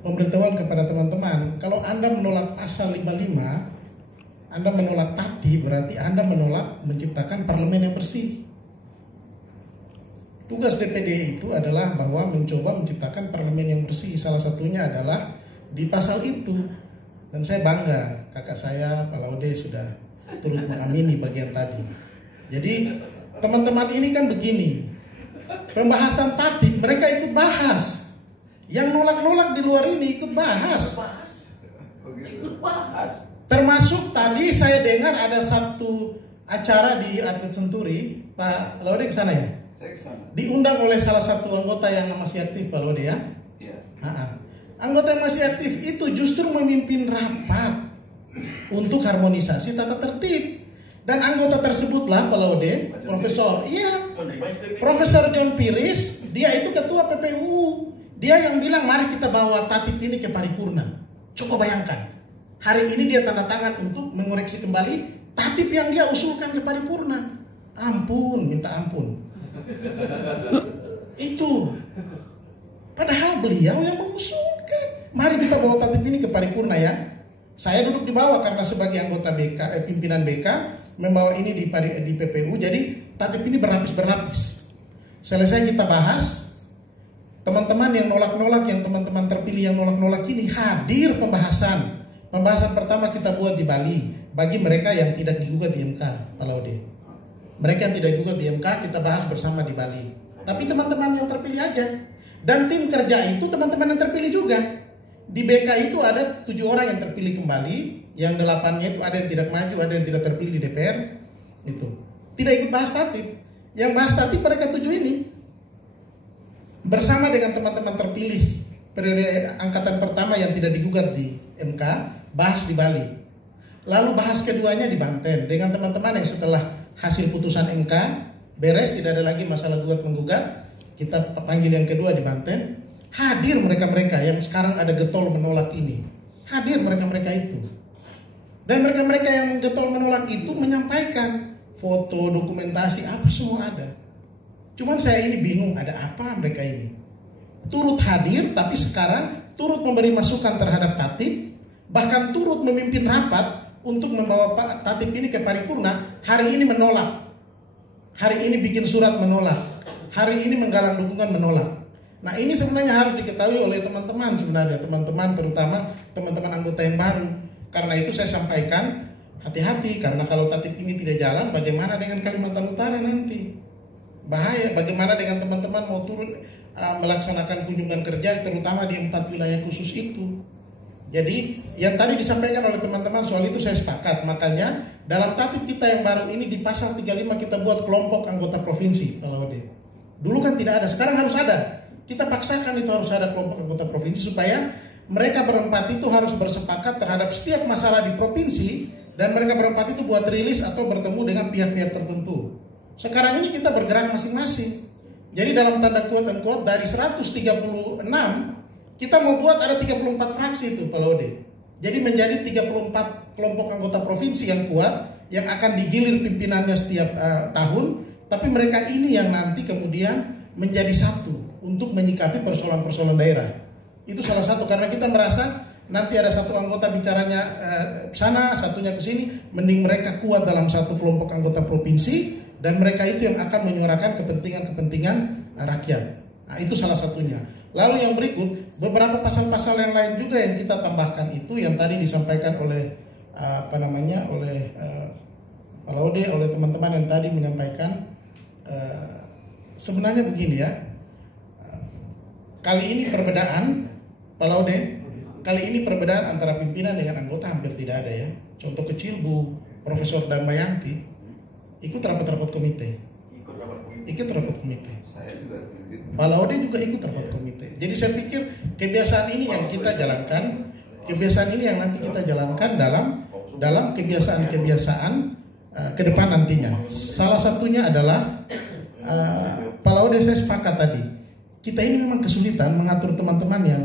pemberitahuan kepada teman-teman, kalau Anda menolak pasal 55, Anda menolak tatib, berarti Anda menolak menciptakan parlemen yang bersih. Tugas DPD itu adalah bahwa mencoba menciptakan parlemen yang bersih. Salah satunya adalah di pasal itu. Dan saya bangga, kakak saya Pak Laude sudah turut mengamini bagian tadi. Jadi teman-teman ini kan begini, pembahasan tatib mereka ikut bahas. Yang nolak-nolak di luar ini ikut bahas. Termasuk tadi saya dengar ada satu acara di Atlet Senturi, Pak Laude ke sana ya? Saya ke sana. Diundang oleh salah satu anggota yang masih aktif, Pak Laude ya? Iya. Anggota yang masih aktif itu justru memimpin rapat untuk harmonisasi tata tertib. Dan anggota tersebutlah Pak Laude, Profesor John Piris, dia itu ketua PPU. Dia yang bilang mari kita bawa tatib ini ke paripurna. Coba bayangkan, hari ini dia tanda tangan untuk mengoreksi kembali tatib yang dia usulkan ke paripurna. Ampun, minta ampun. Itu. Padahal beliau yang mengusulkan. Mari kita bawa tatib ini ke paripurna ya. Saya duduk di bawah karena sebagai anggota BK, pimpinan BK, membawa ini di PPU. Jadi tatib ini berlapis-berlapis. Selesai kita bahas, teman-teman yang nolak-nolak, yang teman-teman terpilih yang nolak-nolak ini hadir pembahasan. Pembahasan pertama kita buat di Bali bagi mereka yang tidak digugat di MK, Pak Laude. Mereka yang tidak digugat di MK kita bahas bersama di Bali. Tapi teman-teman yang terpilih aja. Dan tim kerja itu teman-teman yang terpilih juga. Di BK itu ada 7 orang yang terpilih kembali, yang 8-nya itu ada yang tidak maju, ada yang tidak terpilih di DPR. Itu tidak ikut bahas tatib. Yang bahas tatib mereka 7 ini bersama dengan teman-teman terpilih periode angkatan pertama yang tidak digugat di MK, bahas di Bali. Lalu bahas keduanya di Banten dengan teman-teman yang setelah hasil putusan MK beres, tidak ada lagi masalah gugat menggugat, kita panggil yang kedua di Banten. Hadir mereka-mereka yang sekarang ada getol menolak ini. Hadir mereka-mereka itu. Dan mereka-mereka yang getol menolak itu menyampaikan foto, dokumentasi, apa semua ada. Cuman saya ini bingung, ada apa mereka ini? Turut hadir tapi sekarang turut memberi masukan terhadap tatib, bahkan turut memimpin rapat untuk membawa tatib ini ke paripurna. Hari ini menolak. Hari ini bikin surat menolak. Hari ini menggalang dukungan menolak. Nah ini sebenarnya harus diketahui oleh teman-teman sebenarnya, teman-teman terutama teman-teman anggota yang baru. Karena itu saya sampaikan hati-hati, karena kalau tatib ini tidak jalan, bagaimana dengan Kalimantan Utara nanti? Bahaya. Bagaimana dengan teman-teman mau turun melaksanakan kunjungan kerja terutama di 4 wilayah khusus itu? Jadi yang tadi disampaikan oleh teman-teman soal itu saya sepakat. Makanya dalam tatib kita yang baru ini di pasal 35 kita buat kelompok anggota provinsi. Kalau dulu kan tidak ada, sekarang harus ada. Kita paksakan itu harus ada kelompok anggota provinsi supaya mereka berempat itu harus bersepakat terhadap setiap masalah di provinsi, dan mereka berempat itu buat rilis atau bertemu dengan pihak-pihak tertentu. Sekarang ini kita bergerak masing-masing. Jadi dalam tanda quote-unquote dari 136 kita mau buat ada 34 fraksi itu Pak Laude. Jadi menjadi 34 kelompok anggota provinsi yang kuat, yang akan digilir pimpinannya setiap tahun. Tapi mereka ini yang nanti kemudian menjadi satu untuk menyikapi persoalan-persoalan daerah. Itu salah satu, karena kita merasa nanti ada satu anggota bicaranya sana, satunya ke sini, mending mereka kuat dalam satu kelompok anggota provinsi, dan mereka itu yang akan menyuarakan kepentingan-kepentingan rakyat. Nah, itu salah satunya. Lalu yang berikut, beberapa pasal-pasal yang lain juga yang kita tambahkan itu yang tadi disampaikan oleh oleh Pak Laude, oleh teman-teman yang tadi menyampaikan. Sebenarnya begini ya, kali ini perbedaan Pak Laude, kali ini perbedaan antara pimpinan dengan anggota hampir tidak ada ya. Contoh kecil Bu Profesor Damayanti ikut rapat-rapat komite. Ikut rapat komite. Saya juga. Pak Laude juga ikut rapat komite. Jadi saya pikir kebiasaan ini yang kita jalankan, kebiasaan ini yang nanti kita jalankan dalam kebiasaan-kebiasaan ke depan nantinya. Salah satunya adalah Pak Laude, saya sepakat tadi. Kita ini memang kesulitan mengatur teman-teman yang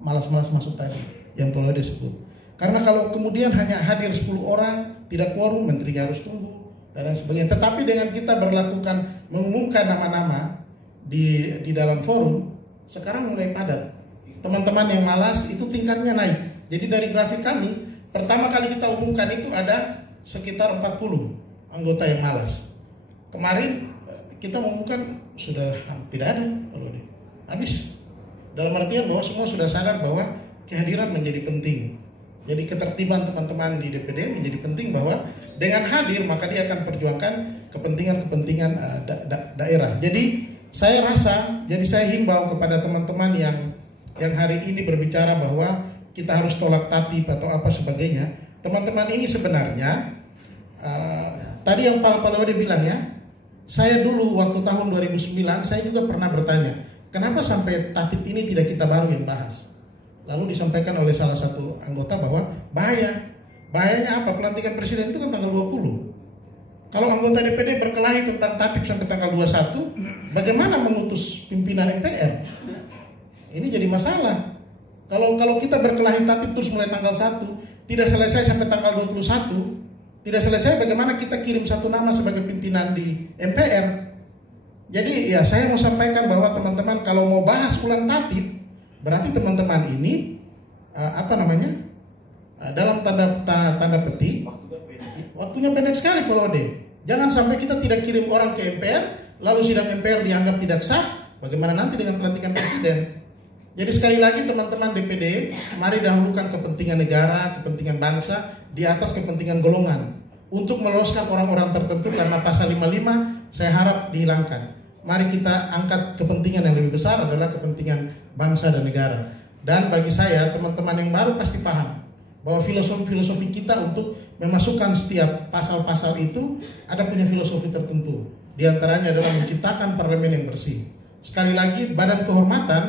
malas-malas masuk tadi, yang Pak Laude sebut. Karena kalau kemudian hanya hadir 10 orang, tidak quorum, menterinya harus tunggu dan lain sebagainya. Tetapi dengan kita mengumumkan nama-nama di dalam forum, sekarang mulai padat. teman-teman yang malas itu tingkatnya naik. Jadi dari grafik kami, pertama kali kita umumkan itu ada sekitar 40 anggota yang malas. Kemarin kita umumkan sudah tidak ada, habis. Dalam artian bahwa semua sudah sadar bahwa kehadiran menjadi penting. Jadi ketertiban teman-teman di DPD menjadi penting, bahwa dengan hadir maka dia akan perjuangkan kepentingan-kepentingan daerah. Jadi saya himbau kepada teman-teman yang hari ini berbicara bahwa kita harus tolak tatib atau apa sebagainya. Teman-teman ini sebenarnya tadi yang Pak Laude bilang ya, saya dulu waktu tahun 2009 saya juga pernah bertanya, kenapa sampai tatib ini tidak kita baru yang bahas? Lalu disampaikan oleh salah satu anggota bahwa bahayanya apa? Pelantikan presiden itu kan tanggal 20. Kalau anggota DPD berkelahi tentang tatib sampai tanggal 21, bagaimana mengutus pimpinan MPR? Ini jadi masalah. Kalau kita berkelahi tatib terus mulai tanggal 1, tidak selesai sampai tanggal 21, tidak selesai, bagaimana kita kirim satu nama sebagai pimpinan di MPR? Jadi ya saya mau sampaikan bahwa teman-teman kalau mau bahas ulang tatib, berarti teman-teman ini dalam tanda petik waktunya pendek sekali Pak Laude. Jangan sampai kita tidak kirim orang ke MPR, lalu sidang MPR dianggap tidak sah. Bagaimana nanti dengan pelantikan presiden? Jadi sekali lagi teman-teman DPD, mari dahulukan kepentingan negara, kepentingan bangsa di atas kepentingan golongan. Untuk meloloskan orang-orang tertentu karena pasal 55 saya harap dihilangkan. Mari kita angkat kepentingan yang lebih besar adalah kepentingan bangsa dan negara. Dan bagi saya, teman-teman yang baru pasti paham bahwa filosofi kita untuk memasukkan setiap pasal-pasal itu ada punya filosofi tertentu. Di antaranya adalah menciptakan parlemen yang bersih. Sekali lagi, Badan Kehormatan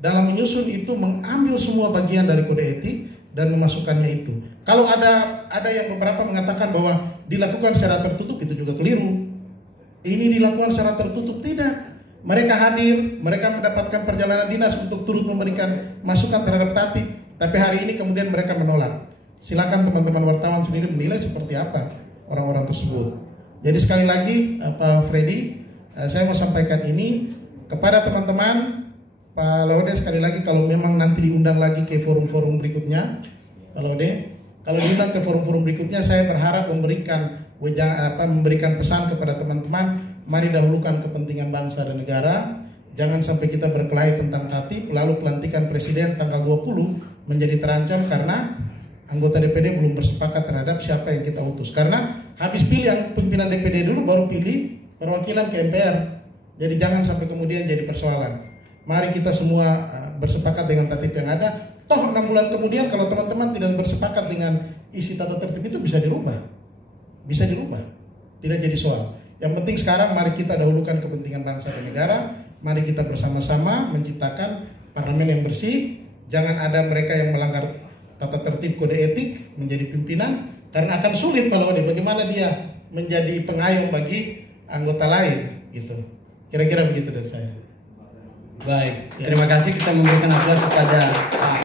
dalam menyusun itu mengambil semua bagian dari kode etik dan memasukkannya itu. Kalau ada yang beberapa mengatakan bahwa dilakukan secara tertutup, itu juga keliru. Ini dilakukan secara tertutup, tidak. Mereka hadir, mereka mendapatkan perjalanan dinas untuk turut memberikan masukan terhadap tatib. Tapi hari ini kemudian mereka menolak. Silakan teman-teman wartawan sendiri menilai seperti apa orang-orang tersebut. Jadi sekali lagi Pak Freddy, saya mau sampaikan ini kepada teman-teman. Pak Laude, sekali lagi kalau memang nanti diundang lagi ke forum-forum berikutnya, Pak Laude, kalau diundang ke forum-forum berikutnya, saya berharap memberikan pesan kepada teman-teman, mari dahulukan kepentingan bangsa dan negara. Jangan sampai kita berkelahi tentang tatib, lalu pelantikan presiden tanggal 20 menjadi terancam karena anggota DPD belum bersepakat terhadap siapa yang kita utus. Karena habis pilih yang pimpinan DPD dulu, baru pilih perwakilan ke MPR. Jadi jangan sampai kemudian jadi persoalan. Mari kita semua bersepakat dengan tatib yang ada. Toh 6 bulan kemudian kalau teman-teman tidak bersepakat dengan isi tata tertib itu bisa dirubah. Tidak jadi soal. Yang penting sekarang mari kita dahulukan kepentingan bangsa dan negara. Mari kita bersama-sama menciptakan parlemen yang bersih. Jangan ada mereka yang melanggar tata tertib kode etik menjadi pimpinan, karena akan sulit kalau bagaimana dia menjadi pengayom bagi anggota lain gitu. Kira-kira begitu dari saya. Baik, terima kasih, kita memberikan aplaus kepada